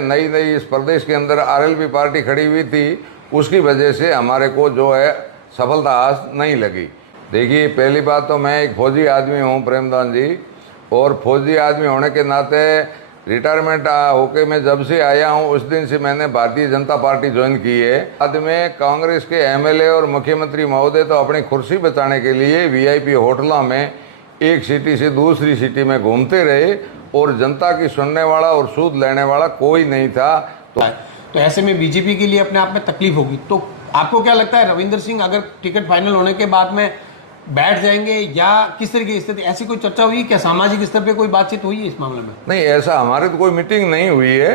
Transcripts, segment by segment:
नई नई इस प्रदेश के अंदर आरएलपी पार्टी खड़ी हुई थी, उसकी वजह से हमारे को जो है सफलता आज नहीं लगी। देखिए, पहली बात तो मैं एक फौजी आदमी हूँ प्रेमदान जी, और फौजी आदमी होने के नाते रिटायरमेंट होके मैं जब से आया हूँ उस दिन से मैंने भारतीय जनता पार्टी ज्वाइन की है। बाद में कांग्रेस के एमएलए और मुख्यमंत्री महोदय तो अपनी कुर्सी बचाने के लिए वीआईपी होटलों में एक सिटी से दूसरी सिटी में घूमते रहे और जनता की सुनने वाला और सूद लेने वाला कोई नहीं था। तो ऐसे में बीजेपी के लिए अपने आप में तकलीफ होगी। तो आपको क्या लगता है, रविंदर सिंह अगर टिकट फाइनल होने के बाद में बैठ जाएंगे या किस तरह की स्थिति, ऐसी कोई चर्चा हुई क्या, सामाजिक स्तर पे कोई बातचीत हुई है इस मामले में? नहीं, ऐसा हमारे तो कोई मीटिंग नहीं हुई है,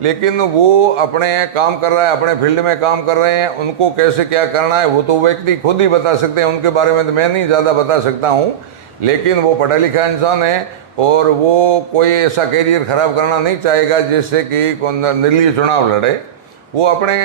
लेकिन वो अपने काम कर रहा है, अपने फील्ड में काम कर रहे हैं। उनको कैसे क्या करना है वो तो व्यक्ति खुद ही बता सकते हैं, उनके बारे में तो मैं नहीं ज़्यादा बता सकता हूँ। लेकिन वो पढ़ा लिखा इंसान है और वो कोई ऐसा कैरियर खराब करना नहीं चाहेगा जिससे कि निर्दलीय चुनाव लड़े। वो अपने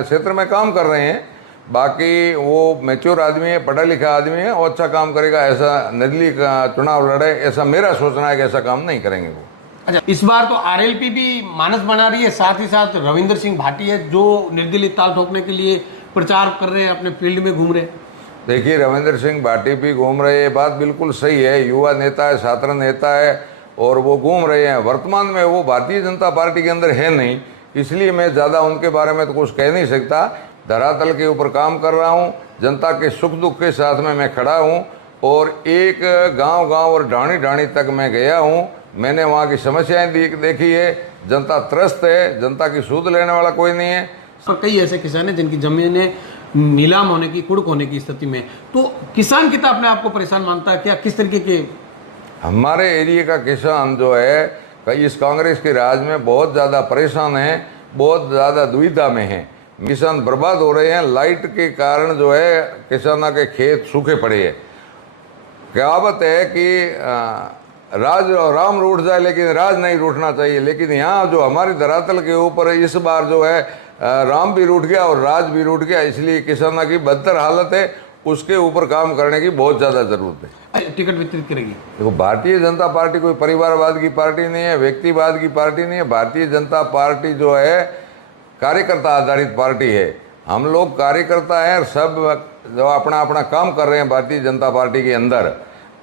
क्षेत्र में काम कर रहे हैं। बाकी वो मैच्योर आदमी है, पढ़ा लिखा आदमी है और अच्छा काम करेगा। ऐसा निर्दलीय चुनाव लड़े ऐसा मेरा सोचना है कि ऐसा काम नहीं करेंगे वो। अच्छा, इस बार तो आरएलपी भी मानस बना रही है, साथ ही साथ रविंदर सिंह भाटी है जो निर्दलीय ताल ठोकने के लिए प्रचार कर रहे हैं, अपने फील्ड में घूम रहे हैं। देखिए, रविंदर सिंह भाटी भी घूम रहे हैं, बात बिल्कुल सही है। युवा नेता है, छात्र नेता है और वो घूम रहे हैं। वर्तमान में वो भारतीय जनता पार्टी के अंदर है नहीं, इसलिए मैं ज़्यादा उनके बारे में तो कुछ कह नहीं सकता। धरातल के ऊपर काम कर रहा हूँ, जनता के सुख दुख के साथ में मैं खड़ा हूँ और एक गांव-गांव और ढाणी तक मैं गया हूँ। मैंने वहाँ की समस्याएं देखी है। जनता त्रस्त है, जनता की सूद लेने वाला कोई नहीं है। और कई ऐसे किसान हैं जिनकी जमीनें नीलाम होने की, कुड़क होने की स्थिति में, तो किसान कितना अपने आप को परेशान मानता है क्या, किस तरीके के? हमारे एरिया का किसान जो है इस कांग्रेस के राज में बहुत ज़्यादा परेशान है, बहुत ज़्यादा दुविधा में है। किसान बर्बाद हो रहे हैं। लाइट के कारण जो है किसानों के खेत सूखे पड़े हैं। कहावत है कि राम रूठ जाए लेकिन राज नहीं रूठना चाहिए, लेकिन यहाँ जो हमारी धरातल के ऊपर इस बार जो है राम भी रूठ गया और राज भी रूठ गया, इसलिए किसानों की बदतर हालत है। उसके ऊपर काम करने की बहुत ज़्यादा ज़रूरत है। टिकट वितरित करेगी? देखो, भारतीय जनता पार्टी कोई परिवारवाद की पार्टी नहीं है, व्यक्तिवाद की पार्टी नहीं है। भारतीय जनता पार्टी जो है कार्यकर्ता आधारित पार्टी है। हम लोग कार्यकर्ता हैं, सब जो अपना अपना काम कर रहे हैं भारतीय जनता पार्टी के अंदर।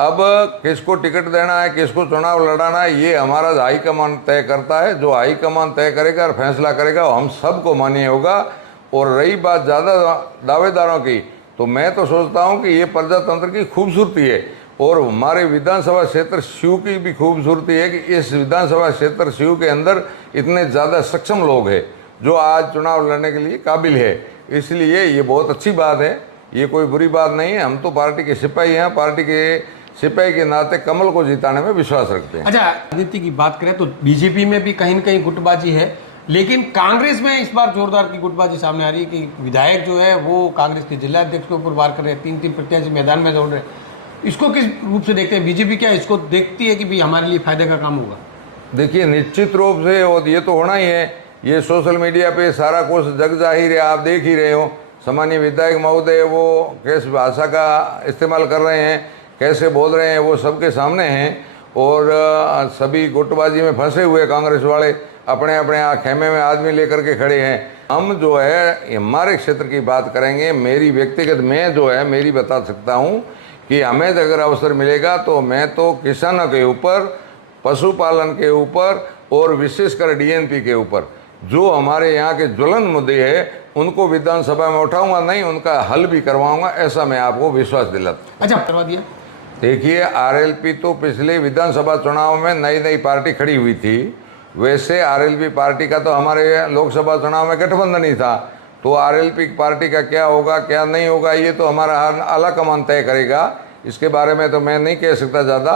अब किसको टिकट देना है, किसको चुनाव लड़ाना है, ये हमारा हाईकमान तय करता है। जो हाईकमान तय करेगा और फैसला करेगा वो हम सबको मान्य होगा। और रही बात ज़्यादा दावेदारों की, तो मैं तो सोचता हूँ कि ये प्रजातंत्र की खूबसूरती है और हमारे विधानसभा क्षेत्र शिव की भी खूबसूरती है कि इस विधानसभा क्षेत्र शिव के अंदर इतने ज़्यादा सक्षम लोग हैं जो आज चुनाव लड़ने के लिए काबिल है। इसलिए ये बहुत अच्छी बात है, ये कोई बुरी बात नहीं है। हम तो पार्टी के सिपाही हैं, पार्टी के सिपाही के नाते कमल को जिताने में विश्वास रखते हैं। अच्छा, राजनीति की बात करें तो बीजेपी में भी कहीं न कहीं गुटबाजी है, लेकिन कांग्रेस में इस बार जोरदार की गुटबाजी सामने आ रही है कि विधायक जो है वो कांग्रेस के जिला अध्यक्ष के ऊपर वार कर रहे हैं, 3 प्रत्याशी मैदान में दौड़ रहे हैं। इसको किस रूप से देखते हैं? बीजेपी क्या इसको देखती है कि भाई हमारे लिए फायदे का काम होगा? देखिए, निश्चित रूप से और ये तो होना ही है। ये सोशल मीडिया पे सारा कुछ जग जाहिर है, आप देख ही रहे हो। सामान्य विधायक महोदय वो किस भाषा का इस्तेमाल कर रहे हैं, कैसे बोल रहे हैं, वो सबके सामने हैं। और सभी गुटबाजी में फंसे हुए कांग्रेस वाले अपने अपने खेमे में आदमी लेकर के खड़े हैं। हम जो है हमारे क्षेत्र की बात करेंगे। मेरी व्यक्तिगत मैं जो है मेरी बता सकता हूँ कि हमें अगर अवसर मिलेगा तो मैं तो किसानों के ऊपर, पशुपालन के ऊपर और विशेषकर डीएनपी के ऊपर जो हमारे यहाँ के ज्वलन मुद्दे हैं उनको विधानसभा में उठाऊंगा, नहीं उनका हल भी करवाऊंगा, ऐसा मैं आपको विश्वास दिलाता। अच्छा, करवा दिया। देखिए, आरएलपी तो पिछले विधानसभा चुनाव में नई नई पार्टी खड़ी हुई थी। वैसे आरएलपी पार्टी का तो हमारे लोकसभा चुनाव में गठबंधन ही था। तो आरएलपी पार्टी का क्या होगा क्या नहीं होगा ये तो हमारा आला कमान तय करेगा। इसके बारे में तो मैं नहीं कह सकता ज़्यादा।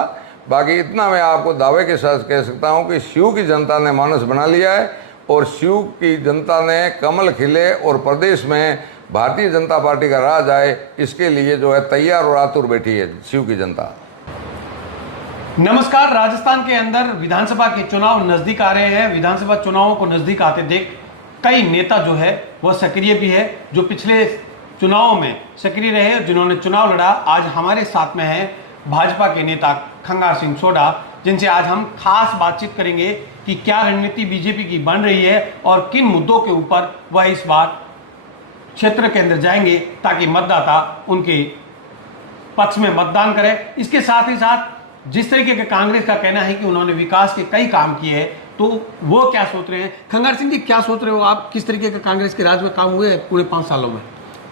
बाकी इतना मैं आपको दावे के साथ कह सकता हूँ कि शिव की जनता ने मानस बना लिया है और शिव की जनता ने कमल खिले और प्रदेश में भारतीय जनता पार्टी का राज आए, इसके लिए जो है तैयार और आतुर बैठी है शिव की जनता। नमस्कार। राजस्थान के अंदर विधानसभा के चुनाव नजदीक आ रहे हैं। विधानसभा चुनावों को नजदीक आते देख कई नेता जो है वह सक्रिय भी है, जो पिछले चुनावों में सक्रिय रहे और जिन्होंने चुनाव लड़ा। आज हमारे साथ में है भाजपा के नेता खंगार सिंह सोडा, जिनसे आज हम खास बातचीत करेंगे कि क्या रणनीति बीजेपी की बन रही है और किन मुद्दों के ऊपर वह इस बार क्षेत्र के अंदर जाएंगे ताकि मतदाता उनके पक्ष में मतदान करे। इसके साथ ही साथ जिस तरीके का कांग्रेस का कहना है कि उन्होंने विकास के कई काम किए हैं, तो वो क्या सोच रहे हैं? खंगार सिंह जी, क्या सोच रहे हो आप? किस तरीके का कांग्रेस के राज में काम हुए पूरे 5 सालों में?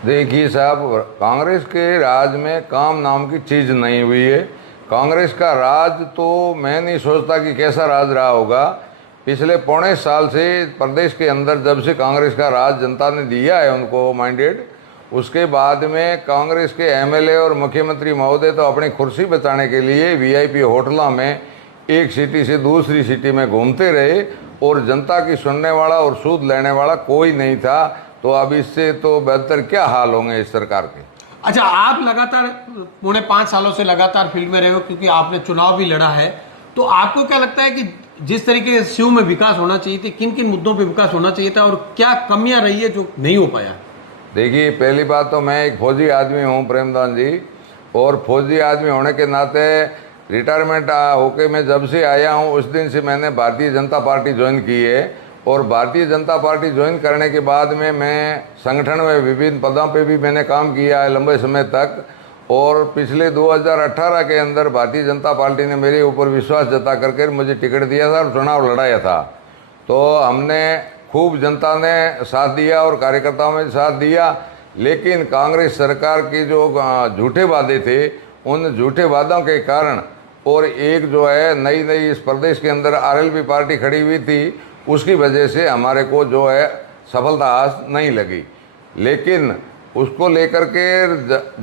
देखिए साहब, कांग्रेस के राज में काम नाम की चीज़ नहीं हुई है। कांग्रेस का राज तो मैं नहीं सोचता कि कैसा राज रहा होगा। पिछले पौने साल से प्रदेश के अंदर जब से कांग्रेस का राज जनता ने दिया है उनको मैंडेट, उसके बाद में कांग्रेस के एमएलए और मुख्यमंत्री महोदय तो अपनी कुर्सी बचाने के लिए वीआईपी होटलों में एक सिटी से दूसरी सिटी में घूमते रहे और जनता की सुनने वाला और सूद लेने वाला कोई नहीं था। तो अब इससे तो बेहतर क्या हाल होंगे इस सरकार के। अच्छा, आप लगातार पौने 5 सालों से लगातार फील्ड में रहे हो, क्योंकि आपने चुनाव भी लड़ा है, तो आपको क्या लगता है कि जिस तरीके से शिव में विकास होना चाहिए थे, किन किन मुद्दों पे विकास होना चाहिए था और क्या कमियां रही है जो नहीं हो पाया? देखिए, पहली बात तो मैं एक फौजी आदमी हूँ प्रेमदान जी, और फौजी आदमी होने के नाते रिटायरमेंट होके मैं जब से आया हूँ उस दिन से मैंने भारतीय जनता पार्टी ज्वाइन की है। और भारतीय जनता पार्टी ज्वाइन करने के बाद में मैं संगठन में विभिन्न पदों पे भी मैंने काम किया है लंबे समय तक। और पिछले 2018 के अंदर भारतीय जनता पार्टी ने मेरे ऊपर विश्वास जता करके मुझे टिकट दिया था और चुनाव लड़ाया था। तो हमने खूब, जनता ने साथ दिया और कार्यकर्ताओं में साथ दिया। लेकिन कांग्रेस सरकार के जो झूठे वादे थे, उन झूठे वादों के कारण, और एक जो है नई नई इस प्रदेश के अंदर आरएलपी पार्टी खड़ी हुई थी, उसकी वजह से हमारे को जो है सफलता आज नहीं लगी। लेकिन उसको लेकर के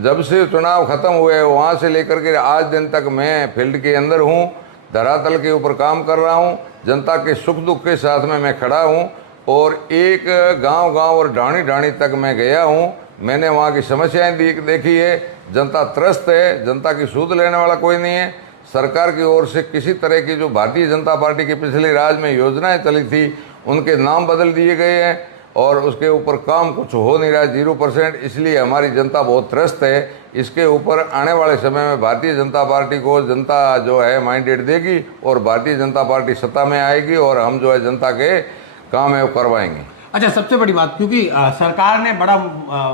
जब से चुनाव ख़त्म हुए वहाँ से लेकर के आज दिन तक मैं फील्ड के अंदर हूँ, धरातल के ऊपर काम कर रहा हूँ, जनता के सुख दुख के साथ में मैं खड़ा हूँ। और एक गांव-गांव और ढाणी तक मैं गया हूँ, मैंने वहाँ की समस्याएं देखी है। जनता त्रस्त है, जनता की सूद लेने वाला कोई नहीं है। सरकार की ओर से किसी तरह की जो भारतीय जनता पार्टी के पिछले राज में योजनाएं चली थी उनके नाम बदल दिए गए हैं और उसके ऊपर काम कुछ हो नहीं रहा है, 0%। इसलिए हमारी जनता बहुत त्रस्त है। इसके ऊपर आने वाले समय में भारतीय जनता पार्टी को जनता जो है मैंडेट देगी और भारतीय जनता पार्टी सत्ता में आएगी और हम जो है जनता के काम है वो करवाएंगे। अच्छा, सबसे बड़ी बात, क्योंकि सरकार ने बड़ा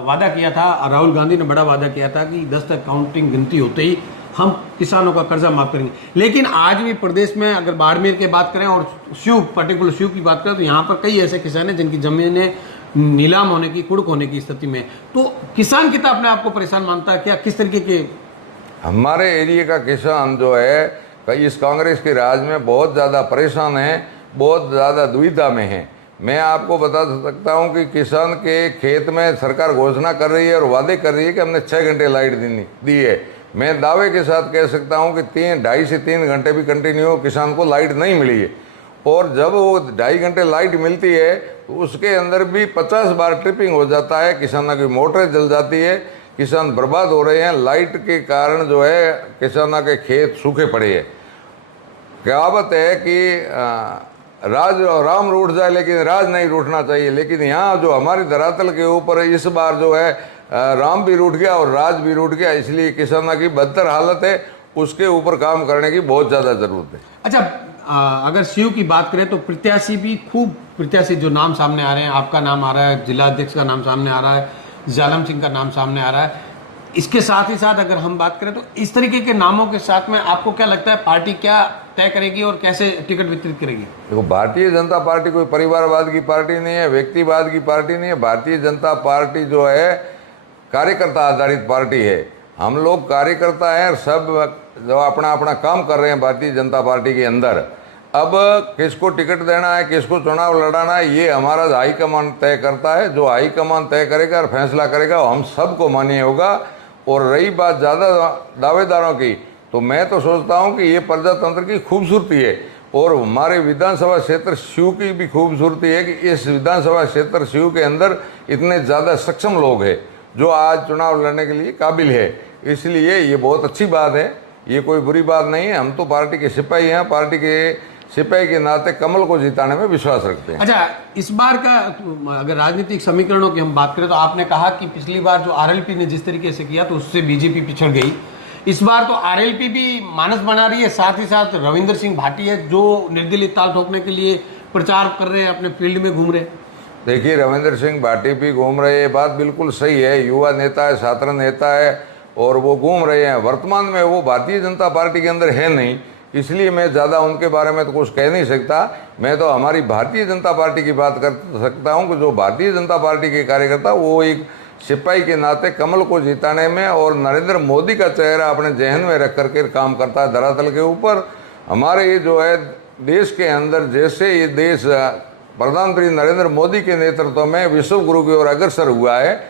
वादा किया था, राहुल गांधी ने बड़ा वादा किया था कि 10 तक काउंटिंग गिनती होते ही हम किसानों का कर्जा माफ करेंगे। लेकिन आज भी प्रदेश में अगर बाड़मेर की बात करें और पर्टिकुलर शिव की बात करें, तो यहाँ पर कई ऐसे किसान हैं जिनकी जमीनें नीलाम होने की, कुड़क होने की स्थिति में। तो किसान कितना अपने आप को परेशान मानता है? क्या किस तरीके के? हमारे एरिया का किसान जो है इस कांग्रेस के राज में बहुत ज़्यादा परेशान है, बहुत ज़्यादा दुविधा में है। मैं आपको बता सकता हूं कि किसान के खेत में सरकार घोषणा कर रही है और वादे कर रही है कि हमने 6 घंटे लाइट दी है। मैं दावे के साथ कह सकता हूं कि 2.5 से 3 घंटे भी कंटिन्यू किसान को लाइट नहीं मिली है। और जब वो 2.5 घंटे लाइट मिलती है तो उसके अंदर भी 50 बार ट्रिपिंग हो जाता है, किसानों की मोटरें जल जाती है, किसान बर्बाद हो रहे हैं। लाइट के कारण जो है किसानों के खेत सूखे पड़े हैं। कहावत है कि राम रूठ जाए लेकिन राज नहीं रूठना चाहिए। लेकिन यहाँ जो हमारी धरातल के ऊपर इस बार जो है राम भी रूठ गया और राज भी रूठ गया। इसलिए किसानों की बदतर हालत है, उसके ऊपर काम करने की बहुत ज़्यादा ज़रूरत है। अच्छा, अगर शिव की बात करें तो प्रत्याशी भी खूब, प्रत्याशी जो नाम सामने आ रहे हैं, आपका नाम आ रहा है, जिला अध्यक्ष का नाम सामने आ रहा है, जालम सिंह का नाम सामने आ रहा है। इसके साथ ही साथ अगर हम बात करें तो इस तरीके के नामों के साथ में आपको क्या लगता है पार्टी क्या तय करेगी और कैसे टिकट वितरित करेगी? देखो, भारतीय जनता पार्टी कोई परिवारवाद की पार्टी नहीं है, व्यक्तिवाद की पार्टी नहीं है। भारतीय जनता पार्टी जो है कार्यकर्ता आधारित पार्टी है। हम लोग कार्यकर्ता हैं, सब जो अपना अपना काम कर रहे हैं भारतीय जनता पार्टी के अंदर। अब किसको टिकट देना है, किसको चुनाव लड़ाना है, ये हमारा हाईकमान तय करता है। जो हाईकमान तय करेगा और फैसला करेगा वो हम सबको मान्य होगा। और रही बात ज़्यादा दावेदारों की, तो मैं तो सोचता हूं कि ये प्रजातंत्र की खूबसूरती है और हमारे विधानसभा क्षेत्र शिव की भी खूबसूरती है कि इस विधानसभा क्षेत्र शिव के अंदर इतने ज़्यादा सक्षम लोग हैं जो आज चुनाव लड़ने के लिए काबिल है। इसलिए ये बहुत अच्छी बात है, ये कोई बुरी बात नहीं है। हम तो पार्टी के सिपाही हैं, पार्टी के सिपाही के नाते कमल को जिताने में विश्वास रखते हैं। अच्छा, इस बार का अगर राजनीतिक समीकरणों की हम बात करें तो आपने कहा कि पिछली बार जो आरएलपी ने जिस तरीके से किया तो उससे बीजेपी पिछड़ गई, इस बार तो आरएलपी भी मानस बना रही है, साथ ही साथ रविंद्र सिंह भाटिया जो निर्दलीय ताल ठोकने के लिए प्रचार कर रहे हैं, अपने फील्ड में घूम रहे हैं। देखिए, रविंद्र सिंह भाटी भी घूम रहे हैं, ये बात बिल्कुल सही है। युवा नेता है, छात्र नेता है और वो घूम रहे हैं। वर्तमान में वो भारतीय जनता पार्टी के अंदर है नहीं, इसलिए मैं ज़्यादा उनके बारे में तो कुछ कह नहीं सकता। मैं तो हमारी भारतीय जनता पार्टी की बात कर सकता हूँ कि जो भारतीय जनता पार्टी के कार्यकर्ता वो एक सिपाही के नाते कमल को जिताने में और नरेंद्र मोदी का चेहरा अपने जहन में रख करके काम करता है धरातल के ऊपर। हमारे ये जो है देश के अंदर जैसे ये देश प्रधानमंत्री नरेंद्र मोदी के नेतृत्व में विश्व गुरु की ओर अग्रसर हुआ है,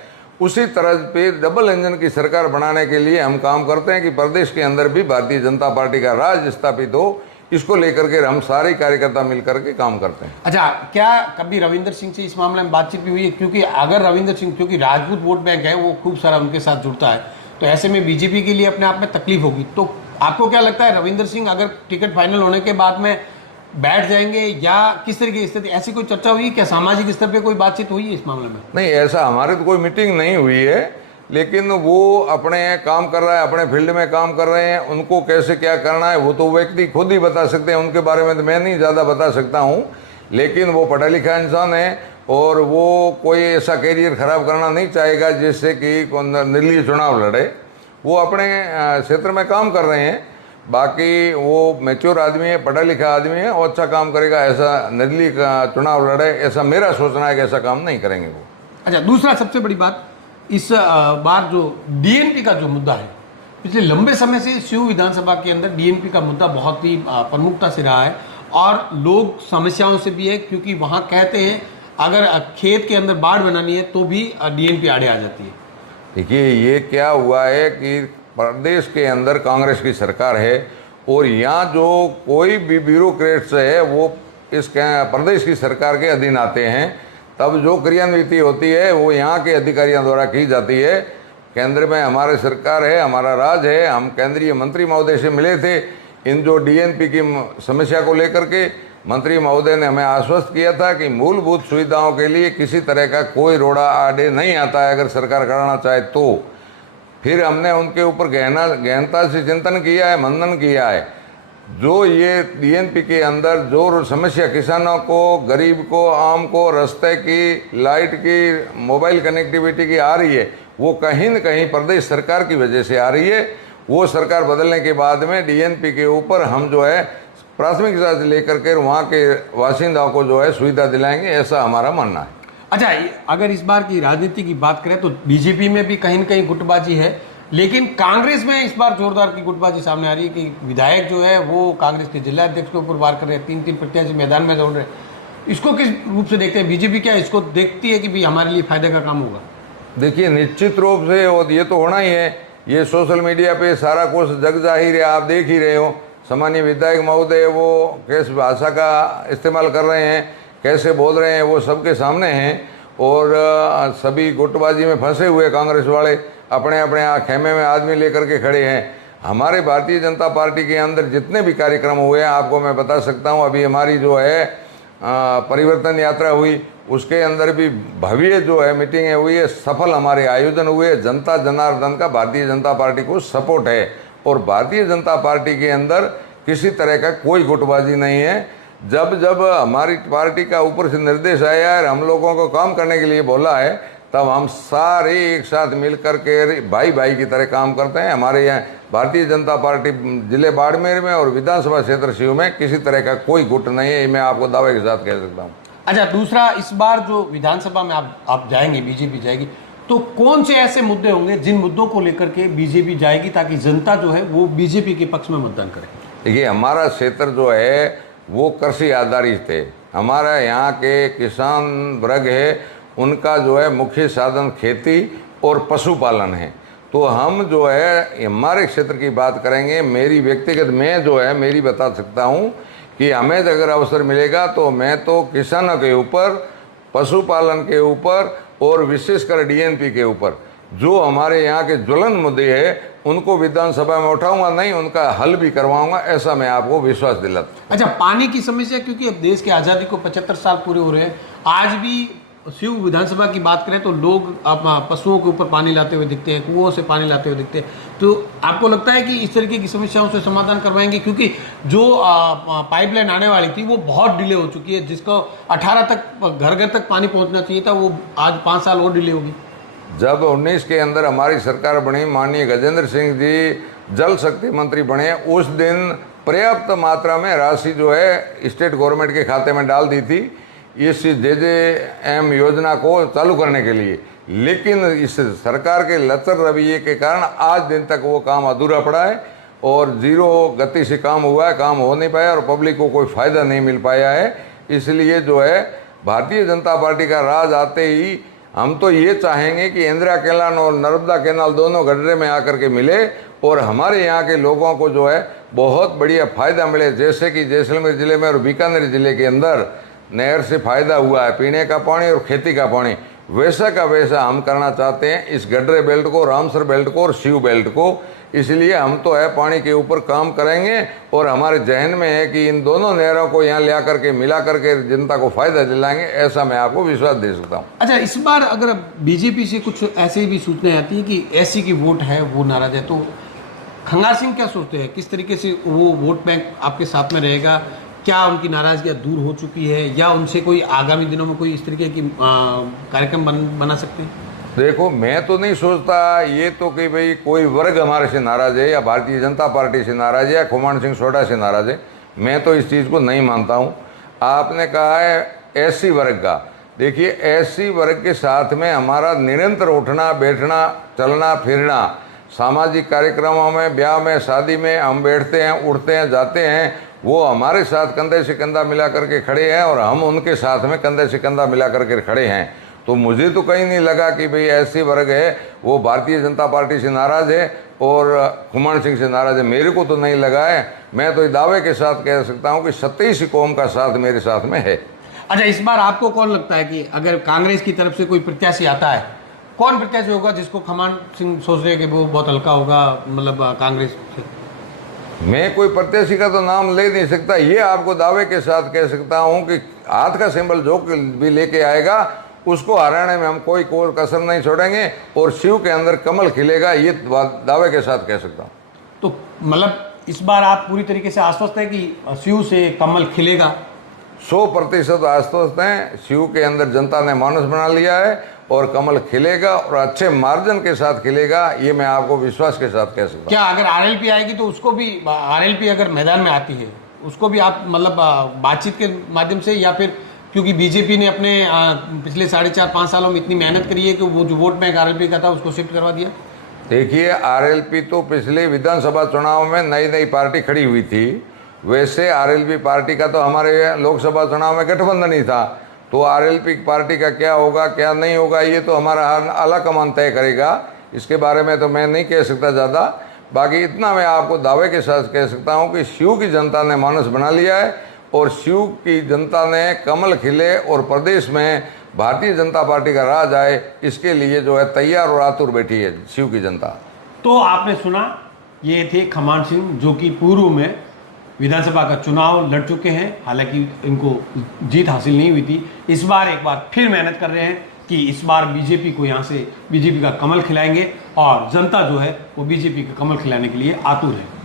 उसी तरह पे डबल इंजन की सरकार बनाने के लिए हम काम करते हैं कि प्रदेश के अंदर भी भारतीय जनता पार्टी का राज स्थापित हो। इसको लेकर के हम सारे कार्यकर्ता मिलकर के काम करते हैं। अच्छा, क्या कभी रविंद्र सिंह से इस मामले में बातचीत भी हुई है? क्योंकि अगर रविंद्र सिंह, क्योंकि राजपूत वोट बैंक है, वो खूब सारा उनके साथ जुड़ता है, तो ऐसे में बीजेपी के लिए अपने आप में तकलीफ होगी। तो आपको क्या लगता है, रविंद्र सिंह अगर टिकट फाइनल होने के बाद में बैठ जाएंगे या किस तरह की स्थिति, ऐसी कोई चर्चा हुई क्या? सामाजिक स्तर पे कोई बातचीत हुई है इस मामले में? नहीं, ऐसा हमारे तो कोई मीटिंग नहीं हुई है, लेकिन वो अपने काम कर रहा है, अपने फील्ड में काम कर रहे हैं। उनको कैसे क्या करना है वो तो व्यक्ति खुद ही बता सकते हैं, उनके बारे में तो मैं नहीं ज़्यादा बता सकता हूँ। लेकिन वो पढ़ा लिखा इंसान है और वो कोई ऐसा कैरियर खराब करना नहीं चाहेगा जिससे कि निर्दलीय चुनाव लड़े। वो अपने क्षेत्र में काम कर रहे हैं। बाकी वो मैच्योर आदमी है, पढ़ा लिखा आदमी है और अच्छा काम करेगा। ऐसा निर्दलीय का चुनाव लड़े ऐसा मेरा सोचना है कि ऐसा काम नहीं करेंगे वो। अच्छा, दूसरा सबसे बड़ी बात, इस बार जो डीएनपी का जो मुद्दा है, पिछले लंबे समय से शिव विधानसभा के अंदर डीएनपी का मुद्दा बहुत ही प्रमुखता से रहा है और लोग समस्याओं से भी है, क्योंकि वहाँ कहते हैं अगर खेत के अंदर बाढ़ बनानी है तो भी डीएनपी आड़े आ जाती है। देखिए, ये क्या हुआ है कि प्रदेश के अंदर कांग्रेस की सरकार है और यहाँ जो कोई भी ब्यूरोक्रेट्स है वो इस प्रदेश की सरकार के अधीन आते हैं। तब जो क्रियान्विति होती है वो यहाँ के अधिकारियों द्वारा की जाती है। केंद्र में हमारी सरकार है, हमारा राज है। हम केंद्रीय मंत्री महोदय से मिले थे इन जो डीएनपी की समस्या को लेकर के। मंत्री महोदय ने हमें आश्वस्त किया था कि मूलभूत सुविधाओं के लिए किसी तरह का कोई रोड़ा आड़े नहीं आता है अगर सरकार कराना चाहे तो। फिर हमने उनके ऊपर गहनता से चिंतन किया है, मंथन किया है। जो ये डीएनपी के अंदर जो समस्या किसानों को, गरीब को, आम को रास्ते की, लाइट की, मोबाइल कनेक्टिविटी की आ रही है, वो कहीं न कहीं प्रदेश सरकार की वजह से आ रही है। वो सरकार बदलने के बाद में डीएनपी के ऊपर हम जो है प्राथमिकता से लेकर के वहाँ के बासिंदाओं को जो है सुविधा दिलाएंगे, ऐसा हमारा मानना है। अच्छा, अगर इस बार की राजनीति की बात करें तो बीजेपी में भी कहीं न कहीं गुटबाजी है, लेकिन कांग्रेस में इस बार जोरदार की गुटबाजी सामने आ रही है कि विधायक जो है वो कांग्रेस के जिला अध्यक्ष के ऊपर वार कर रहे हैं, 3-3 प्रत्याशी मैदान में दौड़ रहे हैं। इसको किस रूप से देखते हैं? बीजेपी क्या इसको देखती है कि भाई हमारे लिए फायदे का काम होगा? देखिए, निश्चित रूप से और ये तो होना ही है। ये सोशल मीडिया पे सारा कुछ जग जाहिर है, आप देख ही रहे हो। सामान्य विधायक महोदय वो किस भाषा का इस्तेमाल कर रहे हैं, कैसे बोल रहे हैं, वो सबके सामने हैं। और सभी गुटबाजी में फंसे हुए कांग्रेस वाले अपने अपने खेमे में आदमी लेकर के खड़े हैं। हमारे भारतीय जनता पार्टी के अंदर जितने भी कार्यक्रम हुए हैं आपको मैं बता सकता हूं। अभी हमारी जो है परिवर्तन यात्रा हुई, उसके अंदर भी भव्य जो है मीटिंगें हुई है, सफल हमारे आयोजन हुए। जनता जनार्दन का भारतीय जनता पार्टी को सपोर्ट है और भारतीय जनता पार्टी के अंदर किसी तरह का कोई गुटबाजी नहीं है। जब जब हमारी पार्टी का ऊपर से निर्देश आया है, हम लोगों को काम करने के लिए बोला है, तब हम सारे एक साथ मिलकर के भाई भाई की तरह काम करते हैं। हमारे यहाँ भारतीय जनता पार्टी जिले बाड़मेर में और विधानसभा क्षेत्र शिव में किसी तरह का कोई गुट नहीं है, मैं आपको दावे के साथ कह सकता हूँ। अच्छा, दूसरा, इस बार जो विधानसभा में आप जाएंगे, बीजेपी जाएगी, तो कौन से ऐसे मुद्दे होंगे जिन मुद्दों को लेकर के बीजेपी जाएगी ताकि जनता जो है वो बीजेपी के पक्ष में मतदान करे? देखिए, हमारा क्षेत्र जो है वो कृषि आधारित है। हमारा यहाँ के किसान वर्ग है, उनका जो है मुख्य साधन खेती और पशुपालन है। तो हम जो है हमारे क्षेत्र की बात करेंगे, मेरी व्यक्तिगत मैं जो है मेरी बता सकता हूँ कि हमें अगर अवसर मिलेगा तो मैं तो किसानों के ऊपर, पशुपालन के ऊपर और विशेषकर डीएनपी के ऊपर जो हमारे यहाँ के ज्वलन मुद्दे हैं उनको विधानसभा में उठाऊंगा, नहीं उनका हल भी करवाऊंगा, ऐसा मैं आपको विश्वास दिलाता हूं। अच्छा, पानी की समस्या, क्योंकि अब देश की आज़ादी को 75 साल पूरे हो रहे हैं, आज भी शिव विधानसभा की बात करें तो लोग पशुओं के ऊपर पानी लाते हुए दिखते हैं, कुओं से पानी लाते हुए दिखते हैं, तो आपको लगता है कि इस तरीके की समस्याओं से समाधान करवाएंगे? क्योंकि जो पाइपलाइन आने वाली थी वो बहुत डिले हो चुकी है, जिसको 18 तक घर घर तक पानी पहुंचना चाहिए था, वो आज 5 साल और डिले होगी। जब 19 के अंदर हमारी सरकार बनी, माननीय गजेंद्र सिंह जी जल शक्ति मंत्री बने, उस दिन पर्याप्त मात्रा में राशि जो है स्टेट गवर्नमेंट के खाते में डाल दी थी इस JJM योजना को चालू करने के लिए। लेकिन इस सरकार के लचर रवैये के कारण आज दिन तक वो काम अधूरा पड़ा है और जीरो गति से काम हुआ है, काम हो नहीं पाया और पब्लिक को कोई फ़ायदा नहीं मिल पाया है। इसलिए जो है भारतीय जनता पार्टी का राज आते ही हम तो ये चाहेंगे कि इंदिरा कैनाल और नर्मदा कैनाल दोनों गड्ढे में आकर के मिले और हमारे यहाँ के लोगों को जो है बहुत बढ़िया फ़ायदा मिले। जैसे कि जैसलमेर ज़िले में और बीकानेर ज़िले के अंदर नहर से फ़ायदा हुआ है, पीने का पानी और खेती का पानी, वैसा का वैसा हम करना चाहते हैं इस गड्ढे बेल्ट को, रामसर बेल्ट को और शिव बेल्ट को। इसलिए हम तो है पानी के ऊपर काम करेंगे और हमारे जहन में है कि इन दोनों नहरों को यहाँ ले आकर के मिला करके जनता को फ़ायदा दिलाएंगे, ऐसा मैं आपको विश्वास दे सकता हूँ। अच्छा, इस बार अगर बीजेपी से कुछ ऐसे भी सूचनाएं आती हैं कि एससी की वोट है वो नाराज है, तो खंगार सिंह क्या सोचते हैं, किस तरीके से वो वोट बैंक आपके साथ में रहेगा? क्या उनकी नाराजगी दूर हो चुकी है या उनसे कोई आगामी दिनों में कोई इस तरीके की कार्यक्रम बना सकते हैं? देखो, मैं तो नहीं सोचता ये तो कि भाई कोई वर्ग हमारे से नाराज है या भारतीय जनता पार्टी से नाराज है या खुमान सिंह सोडा से नाराज है, मैं तो इस चीज़ को नहीं मानता हूँ। आपने कहा है एससी वर्ग का, देखिए एससी वर्ग के साथ में हमारा निरंतर उठना बैठना चलना फिरना, सामाजिक कार्यक्रमों में, ब्याह में, शादी में हम बैठते हैं, उठते हैं, जाते हैं, वो हमारे साथ कंधे से कंधा मिला करके खड़े हैं और हम उनके साथ में कंधे से कंधा मिला करके खड़े हैं। तो मुझे तो कहीं नहीं लगा कि भाई ऐसी वर्ग है वो भारतीय जनता पार्टी से नाराज़ है और खुमान सिंह से नाराज़ है, मेरे को तो नहीं लगा है। मैं तो दावे के साथ कह सकता हूँ कि 27 कौम का साथ मेरे साथ में है। अच्छा, इस बार आपको कौन लगता है कि अगर कांग्रेस की तरफ से कोई प्रत्याशी आता है, कौन प्रत्याशी होगा जिसको खुमान सिंह सोच रहे हैं कि वो बहुत हल्का होगा, मतलब कांग्रेस से? मैं कोई प्रत्याशी का तो नाम ले नहीं सकता, ये आपको दावे के साथ कह सकता हूँ कि हाथ का सिंबल जो भी लेके आएगा उसको हराने में हम कोई कसर नहीं छोड़ेंगे और शिव के अंदर कमल खिलेगा, ये दावे के साथ कह सकता हूँ। तो मतलब इस बार आप पूरी तरीके से आश्वस्त हैं कि शिव से कमल खिलेगा? 100% आश्वस्त हैं। शिव के अंदर जनता ने मानस बना लिया है और कमल खिलेगा और अच्छे मार्जिन के साथ खिलेगा, ये मैं आपको विश्वास के साथ कह सकता हूँ। क्या अगर आरएलपी आएगी तो उसको भी, आरएलपी अगर मैदान में आती है उसको भी आप मतलब बातचीत के माध्यम से, या फिर क्योंकि बीजेपी ने अपने पिछले 4.5-5 सालों में इतनी मेहनत करी है कि वो जो वोट बैंक आरएलपी का था उसको शिफ्ट करवा दिया? देखिए, आरएलपी तो पिछले विधानसभा चुनाव में नई नई पार्टी खड़ी हुई थी, वैसे आरएलपी पार्टी का तो हमारे लोकसभा चुनाव में गठबंधन ही था। तो आरएलपी पार्टी का क्या होगा क्या नहीं होगा ये तो हमारा आला कमान तय करेगा, इसके बारे में तो मैं नहीं कह सकता ज़्यादा। बाकी इतना मैं आपको दावे के साथ कह सकता हूँ कि शिव की जनता ने मानस बना लिया है और शिव की जनता ने कमल खिले और प्रदेश में भारतीय जनता पार्टी का राज आए, इसके लिए जो है तैयार और आतुर बैठी है शिव की जनता। तो आपने सुना, ये थे खुमान सिंह जो कि पूर्व में विधानसभा का चुनाव लड़ चुके हैं, हालांकि इनको जीत हासिल नहीं हुई थी। इस बार एक बार फिर मेहनत कर रहे हैं कि इस बार बीजेपी को यहाँ से बीजेपी का कमल खिलाएंगे और जनता जो है वो बीजेपी का कमल खिलाने के लिए आतुर है।